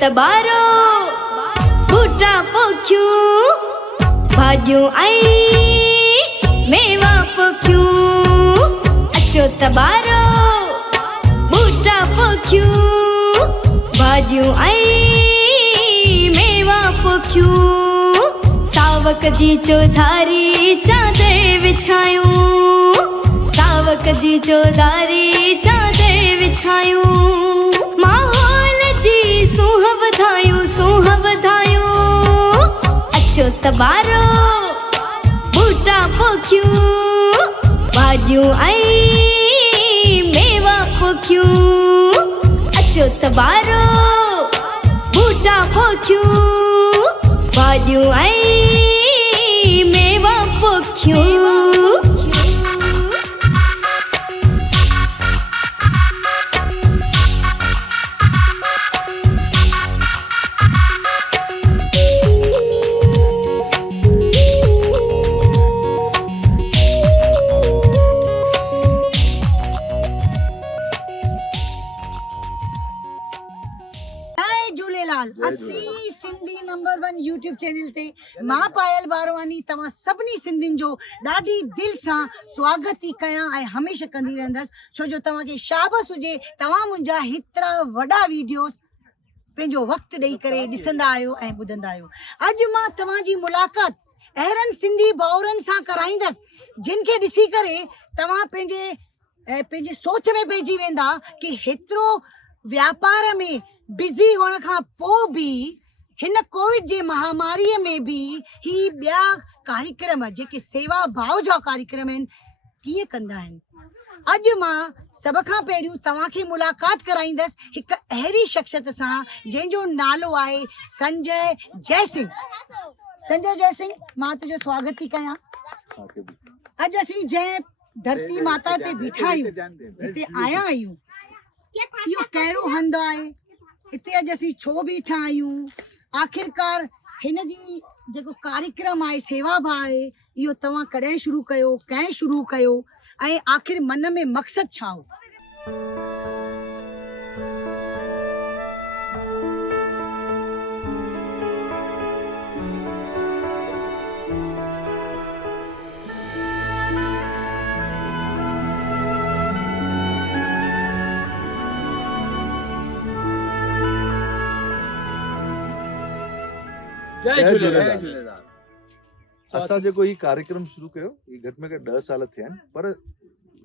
तबारो बूटा पोखियूं भाॼियूं ऐं मेवा पोखियूं अचो तबारो बूटा पोखियूं भाॼियूं ऐं मेवा पोखियूं सावक जी चौधारी चादर विछायूं सावक जी चौधारी चादर विछायूं माहौल जी सूह वधायूं अचो तबारो बूटा पोखियूं भाॼियूं ऐं मेवा पोखियूं अचो तबारो बूटा पोखियूं भाॼियूं ऐं मेवा पोखियूं असी सिंधी नंबर 1 यूट्यूब चैनल ते मां पायल बारवानी तव्हां सभिनी सिंधियुनि जो ॾाढी दिलि सां स्वागत थी कयां ऐं हमेशह कंदी रहंदसि छो जो तव्हांखे शाबस हुजे तव्हां मुंहिंजा हेतिरा वॾा वीडियोस पंहिंजो वक़्तु ॾेई करे ॾिसंदा आहियो ऐं ॿुधंदा आहियो। अॼु मां तव्हांजी मुलाक़ात अहिड़नि सिंधी भाउरनि सां कराईंदसि जिन खे ॾिसी करे तव्हां पंहिंजे सोच में पइजी वेंदा कि हेतिरो व्यापार में बिज़ी हुअण खां पोइ बि हिन कोविड जे महामारीअ में बि ही ॿिया कार्यक्रम जेके सेवा भाव जा कार्यक्रम आहिनि कीअं कंदा आहिनि। अॼु मां सभ खां पहिरियों तव्हांखे मुलाक़ात कराईंदसि हिकु अहिड़ी शख़्सियत सां जंहिंजो नालो आहे संजय जयसिंह। संजय जयसिंह, मां तुंहिंजो स्वागत थी कयां। अॼु असीं जंहिं धरती माता ते बीठा आहियूं जिते आया आहियूं इहो कहिड़ो हंधु आहे, हिते अॼु असीं छो बीठा आहियूं, आख़िरकार हिन जी जेको कार्यक्रम आहे सेवा भाव आहे इहो तव्हां कॾहिं शुरू कयो, कंहिं शुरू कयो ऐं आख़िर मन में मक़सदु छा हो? जय झूलेलाल। असां जेको ही कार्यक्रम शुरू कयो ही घटि में घटि 10 साल थिया आहिनि पर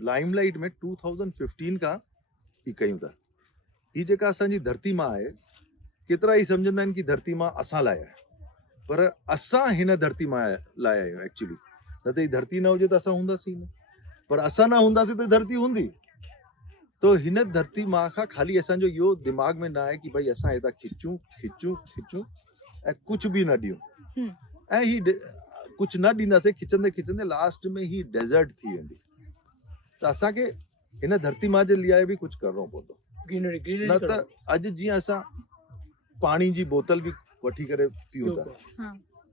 लाइमलाइट में 2015 खां ही कयूं था। ही जेका असांजी धरती मां आहे केतिरा ई सम्झंदा आहिनि कि धरती मां असां लाइ आहे पर असां हिन धरती मां लाइ आहियूं एक्चुअली। न त ही धरती न हुजे त असां हूंदासीं न, पर असां न हूंदासीं त धरती हूंदी। तो हिन धरती मां खां ख़ाली असांजो इहो दिमाग़ में न आहे कि भाई असां हितां खिचूं ऐं कुछ भी न ॾियूं ऐं ही कुछ न ॾींदासीं खिचंदे लास्ट में ही डेजर्ट थी वेंदी। त असांखे हिन धरती मां जे लाइ बि कुछ करणो पवंदो। न त अॼु जीअं असां पाणी जी बोतल बि वठी करे पीऊं था,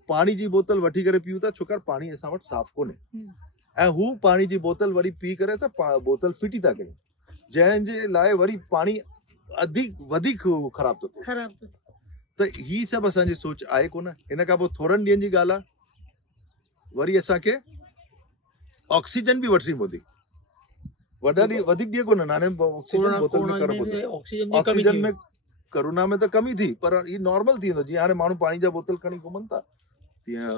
पाणी जी बोतल वठी करे पीऊं था छाकाणि पाणी असां वटि साफ़ कोन्हे ऐं हू पाणी जी बोतल वरी पी करे असां बोतल फिटी था कयूं जंहिंजे लाइ वरी पाणी वधीक ख़राब थो थिए। त ही सभु असांजी सोच आहे कोन। हिन खां पोइ थोरनि ॾींहंनि जी ॻाल्हि आहे वरी असांखे ऑक्सीजन बि वठणी पवंदी। वधीक ॾींहं कोन हाणे ऑक्सीजन बोतल में करणो पवंदो। ऑक्सीजन में कोरोना में त कमी थी पर ही नॉर्मल थी वेंदो। जीअं हाणे माण्हू पाणी जा बोतल खणी घुमनि था तीअं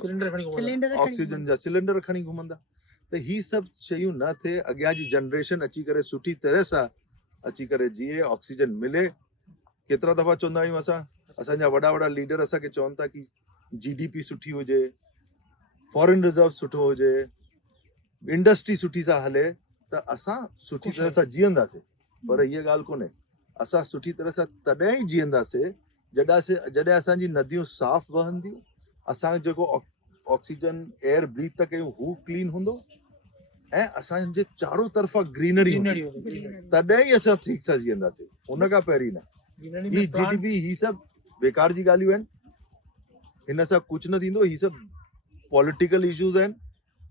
ऑक्सीजन जा सिलेंडर खणी घुमनि था। त ही सभु शयूं न थिए, अॻियां जी जनरेशन अची करे सुठी तरह सां अची करे जीए, ऑक्सीजन मिले। केतिरा दफ़ा चवंदा आहियूं असांजा वॾा लीडर असांखे चवनि था कि GDP सुठी हुजे, फॉरेन रिजर्व सुठो हुजे, इंडस्ट्री सुठी सां हले त असां सुठी तरह सां जीअंदासीं। पर इहा ॻाल्हि कोन्हे। असां सुठी तरह सां तॾहिं ई जीअंदासीं जॾहिं असांजी नदियूं साफ़ वहंदियूं, असां जेको ऑक्सीजन एयर ब्रीथ था कयूं हू क्लीन हूंदो ऐं असांजे चारो तरफ़ा ग्रीनरी तॾहिं ई असां ठीक सां जीअंदासीं, हुन खां पहिरीं न। ही GDP ही सभु बेकार जी ॻाल्हियूं आहिनि, हिन सां कुझु न थींदो। ही सभु पॉलिटिकल इश्यूज़ आहिनि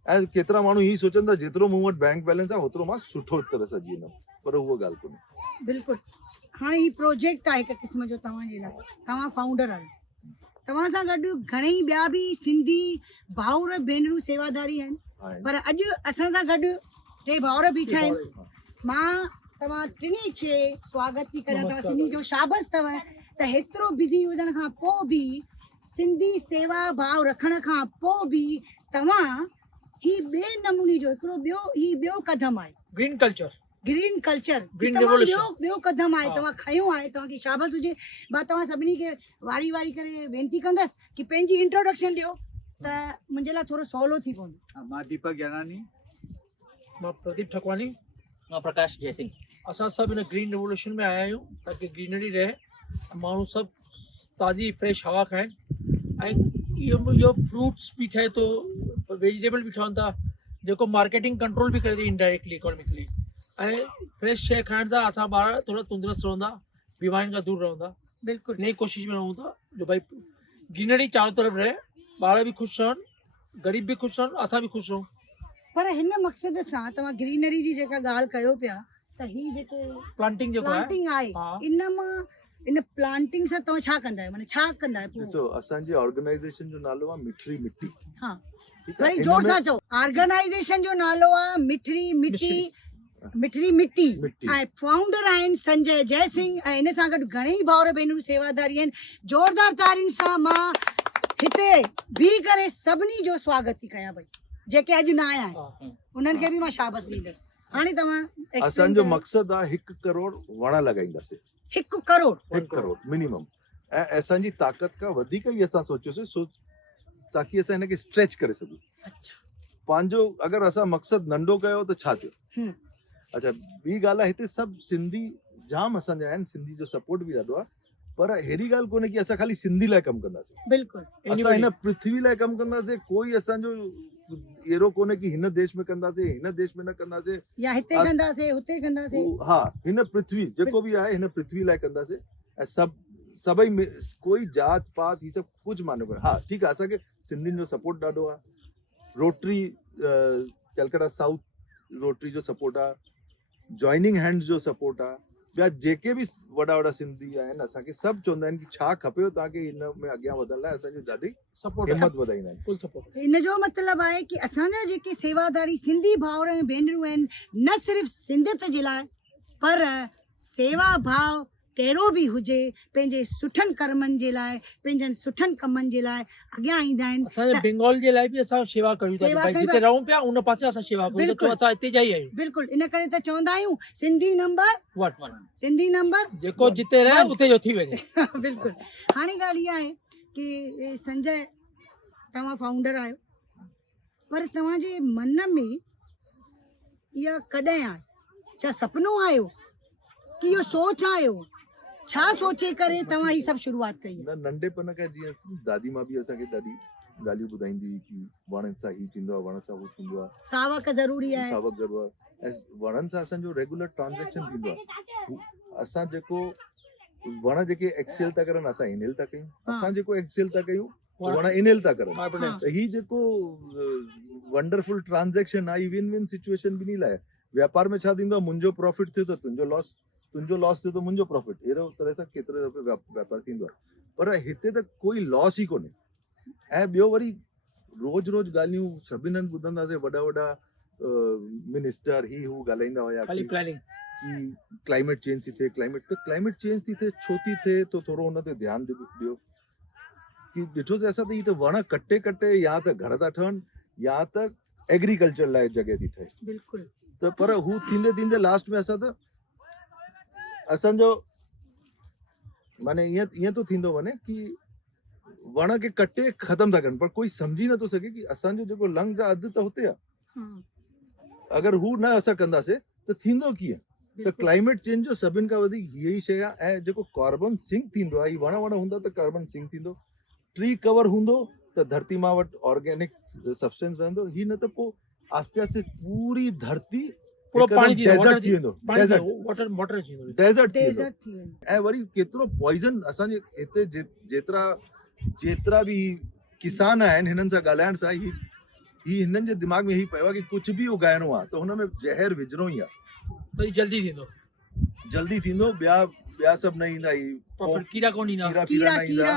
ऐं केतिरा माण्हू हीअ सोचनि था जेतिरो मूं वटि बैंक बैलेंस आहे ओतिरो मां सुठो तरह सां जीअंदमि, पर उहा ॻाल्हि कोन्हे। बिल्कुलु। हाणे ही प्रोजेक्ट आहे हिकु क़िस्म जो तव्हांजे लाइ, तव्हां फाउंडर आहियो, तव्हां सां गॾु घणेई ॿिया बि सिंधी भाउर भेनरूं सेवादारी आहिनि, पर अॼु असां सां गॾु टे भाउर बीठा आहिनि। मां तव्हां टिनी खे स्वागत थी करियां, तव्हां सिंधी जो शाबस अथव त हेतिरो बिज़ी हुजण खां पोइ बि सिंधी सेवा भाव रखण खां पोइ बि तव्हां ही ॿिए नमूने जो हिकिड़ो ॿियो कदम आहे, green culture, green culture Green तव्हां revolution। ॿियो कदम आहे, हा। तव्हां खयो आहे, तव्हांखे शाबाश हुजे। मां तव्हां सभिनी खे वारी वारी करे वेनिती कंदसि कि पंहिंजी इंट्रोडक्शन ॾियो त मुंहिंजे लाइ थोरो सवलो थी पवंदो। मां दीपक ज्ञानानी, मां प्रदीप ठकवानी, मां प्रकाश जयसिंह। असां सभु हिन ग्रीन रिवोल्यूशन में आया आहियूं ताकी ग्रीनरी रहे, माण्हू सभु ताज़ी फ्रेश हवा खाइनि, ऐं इहो फ्रूट्स बि ठहे थो, वेजिटेबल बि ठहनि था, जेको मार्केटिंग कंट्रोल बि करे थी इनडायरेक्टली इकोनॉमिकली, ऐं फ्रेश शइ खाइण सां असां ॿार थोरा तंदुरुस्त रहंदा, बीमारियुनि खां दूर रहंदा। बिल्कुलु नई कोशिश में रहूं था जो भाई ग्रीनरी चारों तरफ़ रहे, ॿार बि ख़ुशि रहनि, ग़रीब बि ख़ुशि रहनि, असां बि ख़ुशि रहूं। पर हिन मक़सद सां तव्हां ग्रीनरी जी जेका ॻाल्हि कयो पिया त ही जेके प्लांटिंग जेको आहे, प्लांटिंग आहे हा। इन मां इन प्लांटिंग सां तव्हां छा कंदा आहियो, माने छा कंदा आहियो? ॾिसो असांजे ऑर्गेनाइजेशन जो नालो आहे मिठड़ी मिट्टी, हा, ठीकु आहे? वरी जोर सां चओ, ऑर्गेनाइजेशन जो नालो आहे मिठड़ी मिट्टी, मिठड़ी मिट्टी, मिट्टी। ऐं फाउंडर आहिनि संजय जयसिंह, ऐं इन सां गॾु घणेई भाउर भेनरूं सेवादारी आहिनि। ज़ोरदार तारियुनि सां मां हिते बीह करे सभिनी जो स्वागत थी कयां भई, जेके अॼु न आया आहिनि उन्हनि खे बि मां शाबाश ॾींदसि। हाणे तव्हां explain असांजो कयो। मक़सदु आहे 1 करोड़ वण लॻाईंदासीं, 1 करोड़ 1 करोड़ मिनिमम, ऐं असांजी ताक़त खां वधीक ई असां सोचियोसीं ताकी असां हिनखे स्ट्रेच करे सघूं। अच्छा, पंहिंजो अगरि असां मक़सदु नंढो कयो त छा थियो? हम्म, अच्छा, ॿी ॻाल्हि आहे हिते सभु सिंधी जाम असांजा आहिनि, सिंधी जो सपोर्ट बि ॾाढो आहे, पर अहिड़ी ॻाल्हि कोन्हे कि असां ख़ाली सिंधी लाइ कमु कंदासीं। बिल्कुलु असां हिन पृथ्वी लाइ कमु कंदासीं, कोई असांजो अहिड़ो कोन्हे कि हिन देश में कंदासीं हिन देश में न कंदासीं, या हिते कंदासीं हुते कंदासीं, हा हिन पृथ्वी जेको बि आहे हिन पृथ्वी लाइ कंदासीं, ऐं सभई कोई जात पात ही सभु कुझु माने कोन्हे। हा ठीकु आहे, असांखे सिंधियुनि जो सपोर्ट ॾाढो आहे, रोटरी कलकत्ता साउथ रोटरी जो सपोर्ट आहे, जॉइनिंग हैंड्स जो सपोर्ट आहे, ॿिया जेके बि वॾा वॾा सिंधी आहिनि असांखे सभु चवंदा आहिनि कि छा खपेव तव्हांखे हिन में अॻियां वधण लाइ, असांजी ॾाढी सपोर्ट हिम्मत वधाईंदा आहिनि। Full support. इन जो मतिलबु आहे कि असांजा जेके सेवादारी सिंधी भाउर ऐं भेनरूं आहिनि, न सिर्फ़ु सिंधियत जे लाइ पर सेवा भाव कहिड़ो बि हुजे, पंहिंजे सुठनि कर्मनि जे लाइ, पंहिंजनि सुठनि कमनि जे लाइ अॻियां ईंदा आहिनि। असांजे बंगाल जे लाइ बि असां शेवा कयूं था, सेवा भाई कयूं जिते था। रहूं पिया उन पासे असां शेवा कयूं था, तो बिल्कुलु। असां हिते जा ई आहियूं। बिल्कुलु, इन करे त चवंदा आहियूं सिंधी नंबर वट सिंधी नंबर जेको जिते रहे उते जो थी वञे। बिल्कुलु। हाणे ॻाल्हि इहा आहे कि संजय तव्हां फाउंडर आहियो, पर तव्हांजे मन में इहा कॾहिं आहे, छा सुपिनो आयो कि इहो सोच आयो, छा सोचे करे तव्हां ही सभु शुरूआत कई? न नंढेपण खां जीअं दादी मां बि असांखे ॾाढी ॻाल्हियूं ॿुधाईंदी हुई कि वण सां ही थींदो आहे, वण सां हू थींदो आहे, सावक ज़रूरी आहे। सावक ज़रूरु आहे, ऐं वणनि सां असांजो रेगुलर ट्रांजेक्शन थींदो आहे। असां जेको वण जेके एक्सेल था करनि असां इनहेल था कयूं, असां जेको एक्सेल था कयूं वण इनहेल था करनि, कार्बन डाइऑक्साइड। त ही जेको वंडरफुल ट्रांजेक्शन आहे, विन विन सिचुएशन ॿिन्ही लाइ। व्यापार में छा थींदो आहे, मुंहिंजो प्रॉफिट थियो त तुंहिंजो लॉस, तुंहिंजो लॉस थियो त मुंहिंजो प्रॉफिट, अहिड़ो तरह सां केतिरे दफ़े व्यापार थींदो आहे, पर हिते त कोई लॉस ई कोन्हे। ऐं ॿियो वरी रोज़ रोज़ ॻाल्हियूं सभिनि हंधि ॿुधंदासीं, वॾा वॾा मिनिस्टर ही हू ॻाल्हाईंदा हुया खाली प्लानिंग कि क्लाइमेट चेंज थी थिए, क्लाइमेट चेंज थी थिए, छो थी थिए, तो थोरो हुन ते ध्यानु ॾियो कि ॾिठोसीं असां त ही त वण कटे कटे या त घर था ठहनि या त एग्रीकल्चर लाइ जॻह थी ठहे, बिल्कुलु। त पर हू थींदे थींदे लास्ट में असां त असांजो माने ईअं थो थींदो वञे कि वण खे कटे ख़तम था कनि, पर कोई सम्झी नथो सघे कि असांजो जेको लंग्स आहे अधु त हुते आहे, अगरि हू न असां कंदासीं त थींदो कीअं? त क्लाइमेट चेंज जो सभिनि खां वधीक इहा ई शइ आहे। ऐं जेको कार्बन सिंक थींदो आहे, वण हूंदा त कार्बन सिंक थींदो, ट्री कवर हूंदो त धरती मां वटि ऑर्गेनिक सब्सटेंस रहंदो, ही न त पोइ आस्ते आस्ते पूरी धरती पूरो पाणी थी डेजर्ट थी वेंदो, वाटर डेजर्ट थी डेजर्ट वेंदो। थी वेंदो। ऐं वरी केतिरो पॉइज़न असांजे हिते जेतिरा बि किसान आहिनि, हिननि सां ॻाल्हाइण सां ही ही हिननि जे दिमाग़ में ही पियो आहे कि कुझु बि उगाइणो आहे त हुन में ज़हर विझणो ई आहे, तो ये जल्दी थींदो, जल्दी थींदो, ॿिया सभु न ईंदा, ही प्रॉफिट कीड़ा कोन ईंदा। कीड़ा कीड़ा न ईंदा,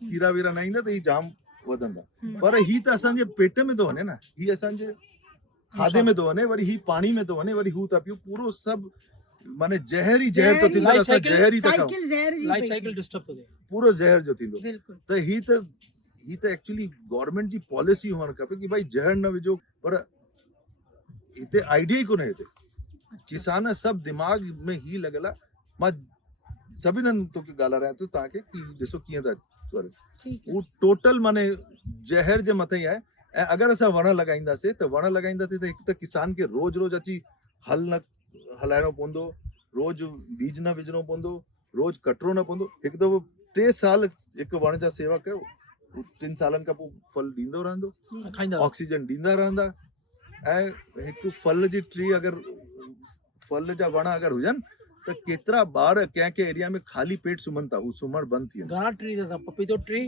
कीड़ा वीरा न ईंदा, त ही जाम वधंदा। पर ही त असांजे पेट में थो वञे न, ही असांजे खाधे में थो वञे, वरी ही पाणी में थो वञे, वरी हू था पियूं, पूरो सभु माने ज़हर ई ज़हर थो थींदो, असां ज़हर ई था खाऊं, साइकिल ज़हर जी लाइफ पई साइकिल डिस्टर्ब थो थिए। पूरो ज़हर जो थींदो। बिल्कुल त ही त एक्चुअली गवर्नमेंट जी पॉलिसी हुअणु खपे कि भाई ज़हर न विझो, पर हिते आइडिया ई कोन्हे। हिते किसान सभु दिमाग़ में ही लॻल आहे। मां सभिनि हंधि तोखे ॻाल्हारायां थो तव्हांखे कि ॾिसो कीअं था कनि, ठीक है उहो टोटल माने ज़हर जे मथे ई आहे। ऐं अगरि असां वण लॻाईंदासीं त हिकु त किसान खे रोज़ रोज़ अची हल न हलाइणो पवंदो, रोज़ बीज न विझणो पवंदो, रोज़ कटरो न पवंदो। हिकु दफ़ो 3 साल हिकु वण जा सेवा कयो, 3 सालनि खां पोइ फल ॾींदो रहंदो, खाईंदा ऑक्सीजन ॾींदा रहंदा। ऐं हिकु फल जी ट्री अगरि फल जा वण अगरि हुजनि त केतिरा ॿार कंहिं कंहिं एरिया में ख़ाली पेट सुम्हनि था, हू सुम्हणु बंदि थी घणा ट्री अथव, पपीतो ट्री,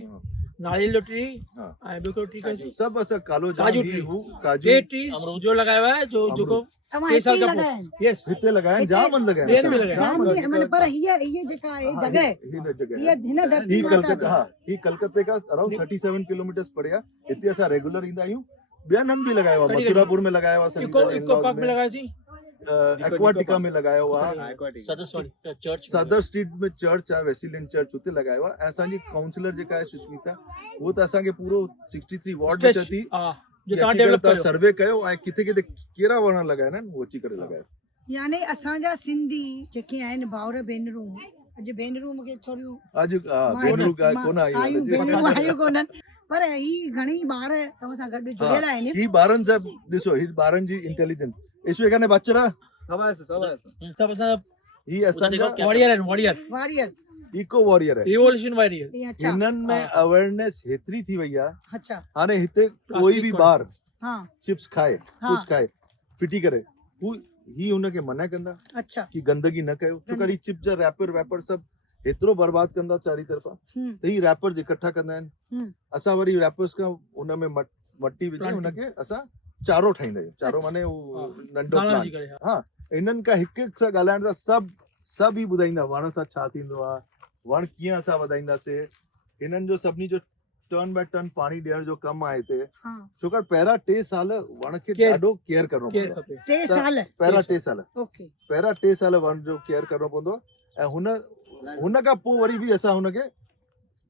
नारियल जो ट्री, हा। ऐं ॿियो कहिड़ो ट्री कयो? सभु असां कालो काजू जाम ट्री, हू काजू टे ट्री जो लगाया हुआ है, जो जेको तव्हां 6 हिते साल ई का लॻाया आहिनि? यस हिते लॻाइनि, जाम हंधि लॻाइनि, ॿियनि में लॻाइनि। जाम नहीं, मैंने पर ये जेका आहे जगह ये हिन धरती ही माता कलकत्ता, हाँ, ही कलकत्ते का अराउंड 37 किलोमीटर पड़े आहे। हिते असां रेगुलर ईंदा आहियूं। ॿियनि हंधि बि लॻायो आहे, मथुरापुर में लॻायो आहे, इको पार्क में लगाया सी, एक्वाटिका में लॻायो आहे, सदर स्ट्रीट में चर्च आहे, वेसिलियन चर्च, हुते लॻायो आहे। ऐं असांजी काउंसलर जेका आहे सुष्मिता, उहो त असांखे पूरो 63 वार्ड में चए थी जो कि तव्हां अची करे डेवलप तव्हां कयो। सर्वे कयो ऐं किथे किथे कहिड़ा वण लॻाइणा आहिनि उहो अची करे लॻायो। यानी असांजा सिंधी जेके आहिनि भाउर भेनरूं, अॼु भेनरूं मूंखे थोरियूं अॼु भेनरूं कोन आयूं, आयूं भेनरूं आयूं कोन्हनि, पर ही घणेई ॿार तव्हां सां गॾु जुड़ियल आहिनि। ही ॿारनि सां ॾिसो, ही ॿारनि जी इंटेलिजेंस। इसो एखाने बाच्चारा सब असां ही असांजा वॉरियर आहिनि, वॉरियर, वॉरियर्स। इको वॉरियर आहे। Revolution warrior. ये अच्छा हिननि में अवेयरनेस हेतिरी थी वई आहे, अच्छा हाणे हिते कोई बि ॿार हाँ चिप्स खाए, हाँ। कुछ खाए, फिटी करे, ही हुनखे मना कंदा अच्छा कि गंदगी न कयो, छो कि चिप्स जा रैपर वैपर सभु एतिरो बर्बाद कंदा चारी तरफ़ा, त ही रैपर्स इकट्ठा कंदा आहिनि। असां वरी रैपर्स खां हुन में मट्टी विझी हुनखे असां चारो ठाहींदा आहियूं। चारो माने नंढो दाना विझी प्लांट। करे, हा, इन्हनि खां हिकु हिकु सां ॻाल्हाइण सां सभु ही ॿुधाईंदा वण सां छा थींदो आहे, वण कीअं असां वधाईंदासीं। हिननि जो सभिनी जो टर्न बाय टर्न पाणी ॾियण जो कमु आहे हिते, हाँ छाकाणि पहिरां 3 साल वण खे केयर- ॾाढो केयर करणो केयर पवंदो आहे। खपे। 3 साल पहिरां 3 साल ओके पहिरां 3 साल वण जो केयर करणो पवंदो आहे। ऐं हुन खां पोइ वरी बि असां हुनखे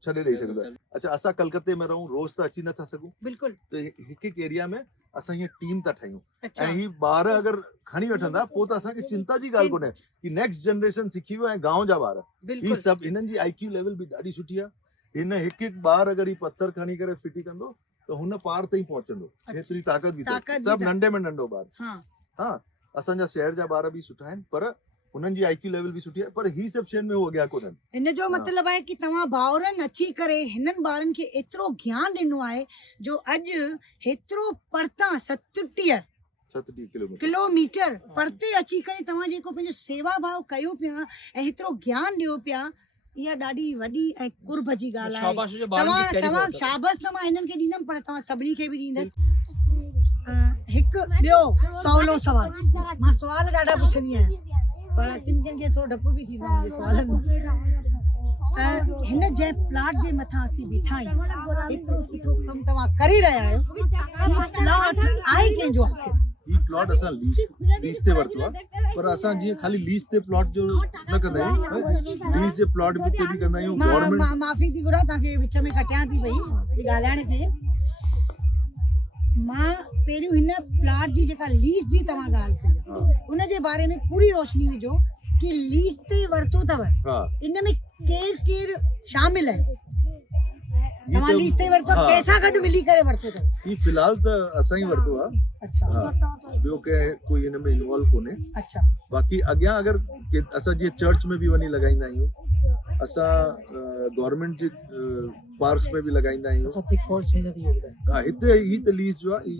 छॾे ॾेई सघंदा आहियूं। अच्छा, असां कलकत्ते में रहूं, रोज़ त अची नथा सघूं, बिल्कुलु त हिकु हिकु एरिया में असां हीअं टीम था ठाहियूं। अच्छा ऐं ही ॿार अगरि खणी वठंदा पोइ त असांखे चिंता जी ॻाल्हि कोन्हे कि नेक्स्ट जनरेशन सिखी वियो ऐं गांव जा ॿार। ही बिल्कुलु सभु हिननि जी IQ लेवल बि ॾाढी सुठी आहे। हिन हिकु हिकु ॿार अगरि ही पत्थर खणी करे फिटी कंदो त हुन पार ताईं पहुचंदो। हेतिरी ताक़त बि ताक़त अथसि। बि सभु अथसि। नंढे में नंढो ॿार। हाँ हा, असांजा शहर जा ॿार बि सुठा आहिनि, पर हुननि जी IQ लेवल बि सुठी आहे, पर ही सभु शयुनि में उहो अॻियां कोन्हनि। हिन जो मतिलबु आहे कि तव्हां भाउरनि अची करे हिननि ॿारनि खे एतिरो ज्ञान ॾिनो आहे जो अॼु हेतिरो परतां 37 किलोमीटर परते अची करे तव्हां जेको पंहिंजो सेवा भाव कयो पिया ऐं हेतिरो ज्ञान ॾियो पिया, इहा ॾाढी वॾी ऐं कुर्ब जी ॻाल्हि आहे। शाबाश जो ॿारनि खे कैरी तव्हां कयो। शाबस त मां हिननि खे ॾींदमि, पर तव्हां सभिनी खे बि ॾींदसि। हिकु ॿियो सवलो सवाल, मां सुवाल ॾाढा पुछंदी आहियां, पर किन किन खे थोरो डपु बि थींदो आहे मुंहिंजे सुवालनि में। हिन जंहिं प्लाट जे मथां असीं बीठा आहियूं, एतिरो सुठो कमु तव्हां करे रहिया आहियो, हीउ प्लाट आहे कंहिंजो आख़िर? ही प्लॉट असां लीज ते वरितो आहे, पर असां जीअं ख़ाली लीज ते प्लॉट जो न कंदा आहियूं, लीज जे प्लॉट ते बि कंदा आहियूं। गवर्नमेंट माफ़ी थी घुरां, तव्हांखे विच में कटियां थी पई ॻाल्हाइण खे। मां पहिरियों हिन प्लाट जी जेका लीज जी तव्हां ॻाल्हि कई उन जे बारे में पूरी रोशनी विझो कि लीज ते वरितो अथव, हा, इन में केरु केरु शामिल आहे? ही तव्हां त- लीज ते वरितो, हा, कंहिंसां गॾु मिली करे वरितो अथव? ही फ़िलहाल त असां ई वरितो आहे। अच्छा हा, ॿियो कंहिं कोई हिन में इन्वॉल्व कोन्हे। अच्छा बाक़ी अॻियां अगरि असां जीअं चर्च में बि वञी लॻाईंदा आहियूं, असां गवर्नमेंट जे पार्क्स में बि लॻाईंदा आहियूं। असां थिक फॉरेस्ट हिन थी वेंदा आहिनि। हा, हिते ही त लीज जो आहे।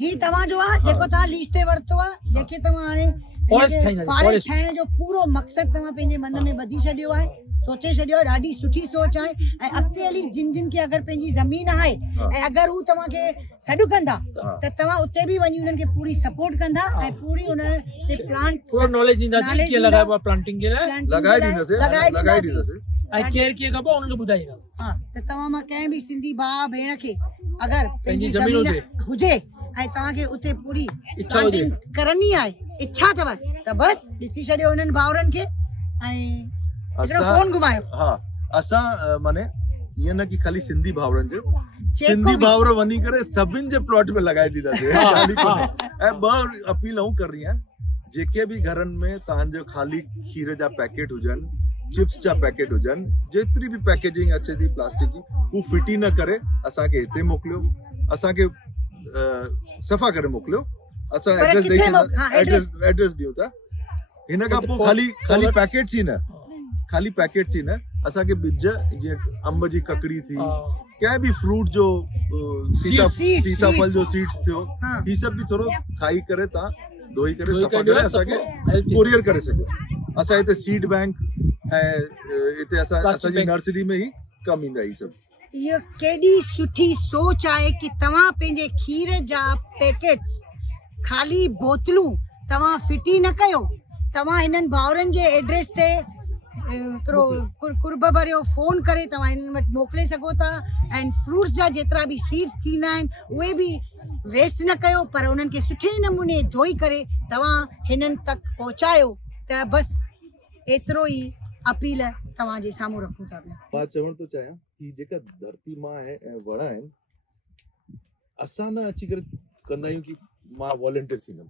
ही तव्हांजो आहे जेको तव्हां लीज ते वरितो आहे, जेके तव्हां हाणे फॉरेस्ट ठाहींदा आहियो, फॉरेस्ट फॉरेस्ट। ठाहिण जो पूरो मक़सदु तव्हां पंहिंजे मन में ॿधी छॾियो आहे, सोचे छॾियो ॾाढी सुठी सोच आहे ऐं अॻिते हली जिन जिन खे अगरि पंहिंजी ज़मीन आहे हाँ। ऐं अगरि हू तव्हांखे सॾु कंदा हाँ। त तव्हां उते बि वञी उन्हनि खे पूरी सपोर्ट कंदा ऐं पूरी उन ते प्लांट पूरा नॉलेज ॾींदासीं knowledge कीअं ॾींदा। लॻाइबो आहे प्लांटिंग जे लाइ लगाए ॾींदासीं लगाए लगाए ॾींदासीं ॾींदासीं ऐं केयर कीअं कबो उन्हनि खे ॿुधाईंदा हा त तव्हां मां कंहिं बि सिंधी भाउ भेण खे अगरि पंहिंजी ज़मीन ज़मीन हुजे ऐं तव्हांखे उते पूरी इच्छा हुजे। प्लांटिंग करणी आहे इच्छा अथव त बसि ॾिसी छॾियो उन्हनि भाउरनि खे ऐं हिकिड़ो असां- फोन घुमायो हा असां माने ईअं न की खाली सिंधी भाउरनि जो जेको सिंधी बि- भाउर वञी करे सभिनि जे प्लॉट में लॻाए ॾींदासीं हा, ॻाल्हि ई कोन्हे। हा। ऐं ॿ अपीलूं करणी आहिनि जेके बि घरनि में तव्हांजो ख़ाली खीर जा पैकेट हुजनि चिप्स जा पैकेट हुजनि जेतिरी बि पैकेजिंग अचे थी प्लास्टिक जी हू फिटी न करे असांखे हिते मोकिलियो असांखे सफ़ा करे मोकिलियो असां पर एड्रेस ॾेई किथे मोक- हा, एड्रेस एड्रेस ॾियूं था हिन खां पोइ खाली खाली पोइ- पैकेट्स ई न खाली पैकेट्स ई न असांखे ॿिज जीअं अंब जी ककड़ी थी कंहिं बि फ्रूट जो Seeds, सीताफल जो seeds। सीड्स थियो हाँ। ही सभु बि थोरो खाई करे तव्हां धोई करे धोई सफ़ा करे करे ॾियो, असांखे त पोइ कोरियर करे सघो असां हिते सीड बैंक ऐं हिते असां Plastic असांजी bank। नर्सरी में ई कमु ईंदा ही सभु इहो केॾी सुठी सोच आहे की तव्हां पंहिंजे खीर जा पैकेट्स ख़ाली बोतलूं तव्हां फिटी न कयो तव्हां हिननि भाउरनि जे एड्रेस ते हिकिड़ो कुर्ब भरियो फ़ोन करे तव्हां हिननि वटि मोकिले सघो था ऐं फ्रूट्स जा जेतिरा बि सीड्स थींदा आहिनि उहे बि वेस्ट न कयो पर उन्हनि खे सुठे नमूने धोई करे तव्हां हिननि तक पहुचायो त बसि एतिरो ई अपील तव्हांजे साम्हूं रखूं था पिया मां चवणु थो चाहियां की जेका धरती मां आहे ऐं वण आहिनि असां न अची करे कंदा आहियूं की मां वॉलंटियर थींदुमि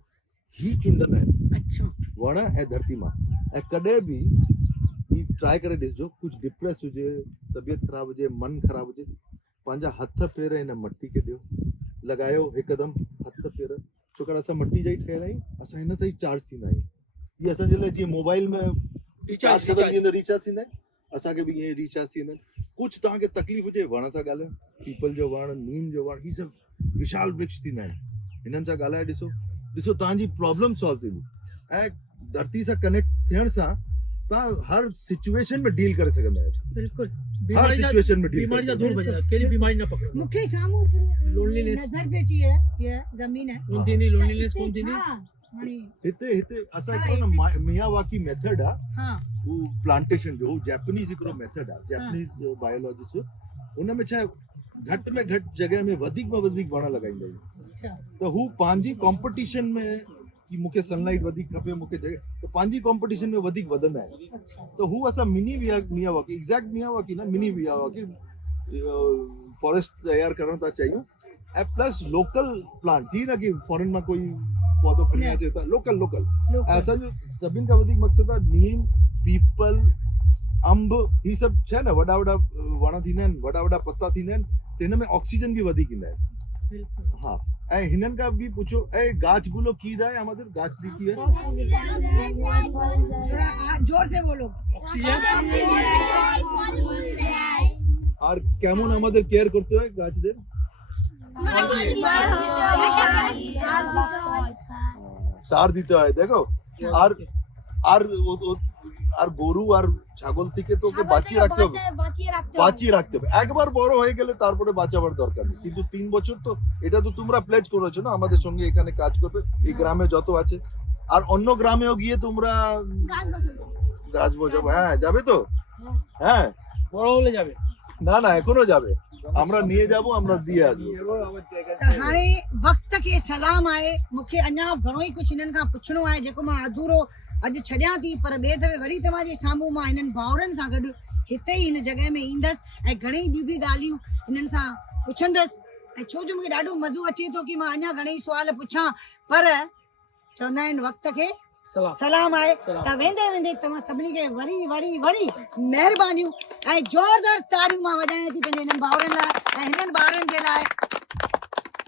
ही चूंडंदा आहिनि अच्छा वण ऐं धरती मां ऐं कॾहिं बि ही ट्राई करे ॾिसजो कुझु डिप्रेस हुजे तबियत ख़राबु हुजे मन ख़राबु हुजे पंहिंजा हथ पेर हिन मट्टी खे ॾियो लॻायो हिकदमि हथ पेर छो करे असां मट्टी जा ई ठहियल आहियूं असां हिन सां ई चार्ज थींदा आहियूं हीअ असांजे लाइ जीअं मोबाइल में चार्ज ख़तमु थी वेंदो रिचार्ज थींदा आहिनि असांखे बि ईअं रिचार्ज थी वेंदा आहिनि कुझु तव्हांखे तकलीफ़ हुजे वण सां ॻाल्हायो पीपल जो वण नीम जो वण ही सभु विशाल वृक्ष थींदा आहिनि हिननि सां ॻाल्हाए ॾिसो तव्हांजी प्रॉब्लम सॉल्व थींदी ऐं धरती सां कनेक्ट थियण सां तव्हां हर सिचुएशन में डील करे सघंदा आहियो बिल्कुलु हर सिचुएशन में डील बीमारी करे जा दूर सघंदा भॼंदा कहिड़ी बीमारी न पकड़ो मूंखे साम्हूं हिकिड़ी Loneliness। नज़र पे अची है ये ज़मीन है कोन थींदी लोनलीनेस कोन थींदी हिते असां हा, हिकिड़ो न मियावाकी मेथड आहे हाँ हू प्लांटेशन जो हू जैपनीज़ हिकिड़ो मेथड आहे जैपनीज़ बायोलॉजिस्ट हुन में छा आहे घटि में घटि जॻह में वधीक वण लॻाईंदा आहियूं अच्छा त हू पंहिंजी कॉम्पिटिशन में की मूंखे सनलाइट वधीक खपे मूंखे जॻह त पंहिंजी कॉम्पिटिशन में वधीक वधंदा आहिनि अच्छा त हू असां मिनी मियावाकी एग्ज़ैक्ट मियावाकी न मिनी मियावाकी फॉरेस्ट तयारु करणु था चाहियूं ऐं प्लस लोकल प्लांट थी न की फॉरेन मां कोई पौधो खणी न। अचे त लोकल लोकल। ऐं असांजो सभिनि खां वधीक मक़सदु आहे नीम पीपल अंब ही सभु छा आहे न वॾा वण थींदा आहिनि वॾा पता थींदा आहिनि त हिन में ऑक्सीजन बि वधीक ईंदा आहिनि बिल्कुल हाँ ऐं हिननि खां बि पुछो ऐं गाछগুলো की দেয় আমাদের গাছ দিয়ে কি হয় थोड़ा जोर से बोलो আর কেমন আমাদের কেয়ার করতে হয় গাছদের সার দিতে হয় দেখো আর আর আর গরু আর ছাগল থেকে তোকে বাঁচিয়ে রাখতে হবে বাঁচিয়ে রাখতে হবে একবার বড় হয়ে গেলে তারপরে বাঁচাবার দরকার নেই কিন্তু 3 বছর তো এটা তো তোমরা প্লেজ করেছো না আমাদের সঙ্গে এখানে কাজ করবে এই গ্রামে যত আছে আর অন্য গ্রামেও গিয়ে তোমরা গাছ বসাবো হ্যাঁ যাবে তো হ্যাঁ বড় হলে যাবে না না এখনো যাবে আমরা নিয়ে যাব আমরা দিয়ে আসবো त हाणे वक़्त खे सलाम आहे मूंखे अञा घणो ई कुझु हिननि खां पुछणो आहे जेको मां अधूरो अॼु छॾियां थी पर ॿिए दफ़े वरी तव्हांजे साम्हूं मां हिननि भाउरनि सां गॾु हिते ई हिन जॻह में ईंदसि ऐं घणेई ॿियूं बि ॻाल्हियूं हिननि सां पुछंदसि ऐं छो जो मूंखे ॾाढो मज़ो अचे थो की मां अञा घणेई सुवाल पुछां पर चवंदा आहिनि वक़्त खे सलाम सलाम आहे त वेंदे वेंदे तव्हां सभिनी खे वरी वरी वरी महिरबानियूं ऐं ज़ोरदार तारियूं मां वॼायां थी पंहिंजे हिननि भाउरनि लाइ ऐं हिननि ॿारनि जे लाइ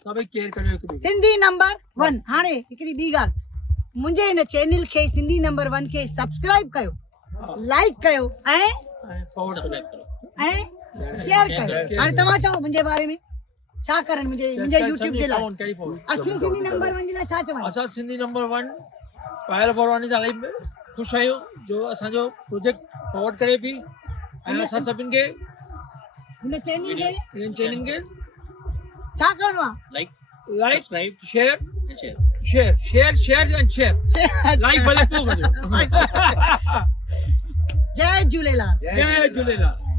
सभई केयर करियो हिकु ॿिए खे। सिंधी नंबर 1 हाणे हिकिड़ी ॿी ॻाल्हि मुंहिंजे हिन चैनल खे सिंधी नंबर 1 खे सब्सक्राइब कयो लाइक कयो ऐं ऐं फॉरवर्ड कनेक्ट करो शेयर कयो हाणे तव्हां चओ मुंहिंजे बारे में छा करनि मुंहिंजे YouTube जे लाइ कैरी फॉरवर्ड असीं सिंधी नंबर 1 जे लाइ छा चवनि असां सिंधी नंबर 1 पायल बोरवानी त इलाही ख़ुशि आहियूं जो असांजो प्रोजेक्ट फॉरवर्ड करे पई ऐं असां सभिनि खे हिन चैनल खे हिननि चैनल खे छा करिणो आहे like like subscribe share and share share and share like भले पोइ कजो जय झूलेलाल जय झूलेलाल